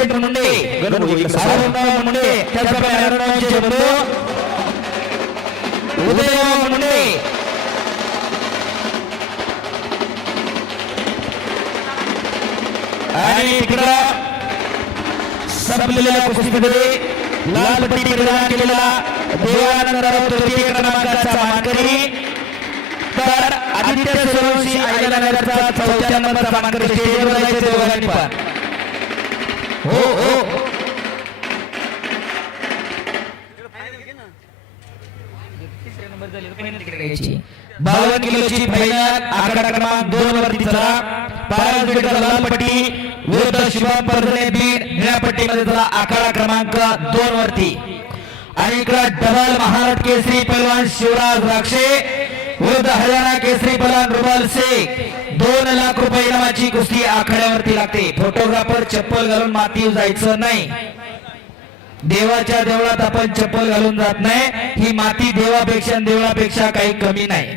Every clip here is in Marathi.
మీటర్ నుండి ఉదయం నుండి ఇక్కడ ಸಭೆಯಲ್ಲಿ ಕುಸಿದಿದೆ ಲಾಲ್ ಪಟ್ಟಿ ಕ್ರೀಡಾಂಗಣ ದೇವಾನಂದರವರು ತೃತೀಯ ಕ್ರಮಾಂಕ ಸಮಾನಕರಿ तर आदित्य सुरवशी आयला नगरचा चौथ्या नंबर क्रमांक स्टेजवर जायचे दोघांनी पण हो हो. बावन किलोची फायनल आकडा क्रमांक दोन वरती चला. पारस मीटर लाल पट्टी विरुद्ध शिवम परदने बीड निळ्या पट्टीमध्ये चला आकडा क्रमांक दोन वरती. आणि इकडं डबल महाराष्ट्र केसरी पैलवान शिवराज राक्षे. विरुद्ध हरियाणा केसरी बला रुबल शेख दोन लाख रुपये इनामाची कुस्ती आखाड्यावरती लागते. फोटोग्राफर चप्पल घालून माती जायचं नाही. देवाच्या देवळात आपण चप्पल घालून जात नाही. ही माती देवापेक्षा देवळापेक्षा काही कमी नाही.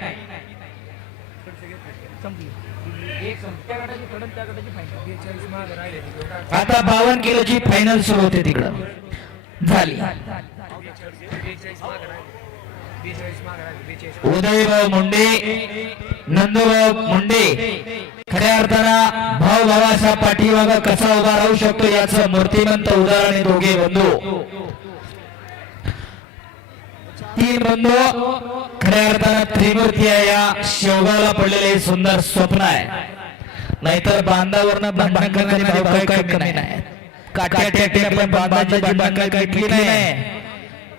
आता बावन्न किलोची फायनल सुरू होते तिकडं. झाली. उदयभाऊ मुंडे नंदूभाऊ मुंडे. खऱ्या अर्थानं भाऊ भावाचा पाठीमाग कसा उभा राहू शकतो याचं मूर्तिमंत उदाहरण दोघे बंधू. तीन बंधू खऱ्या अर्थानं त्रिमूर्ती आहे या शेवगावला पडलेले सुंदर स्वप्न आहे. नाहीतर बांधावरनं भांडण काही कमी नाही. काट्या टेट्या पण बांधाची भांडण काही काही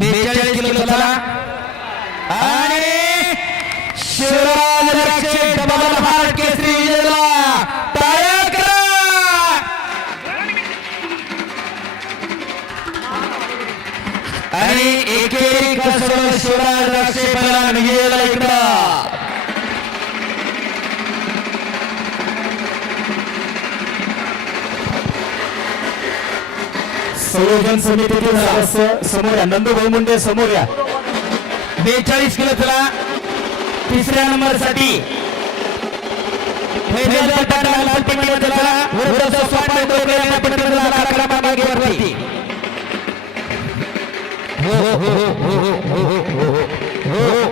बेचाळीस किलो चला. आणि शिवराज रक्षे डबल हार्ट केसरी विजयला टाळ्या करा. आणि एकेरी कसर शिवराज रक्षे पहिला विजयला संयोजन समितीतील सदस्य समोर या. नंदूभाऊ मुंडे समोर या. बेचाळीस किलो तुला तिसऱ्या नंबरसाठी हो हो हो हो हो हो हो. हो, हो.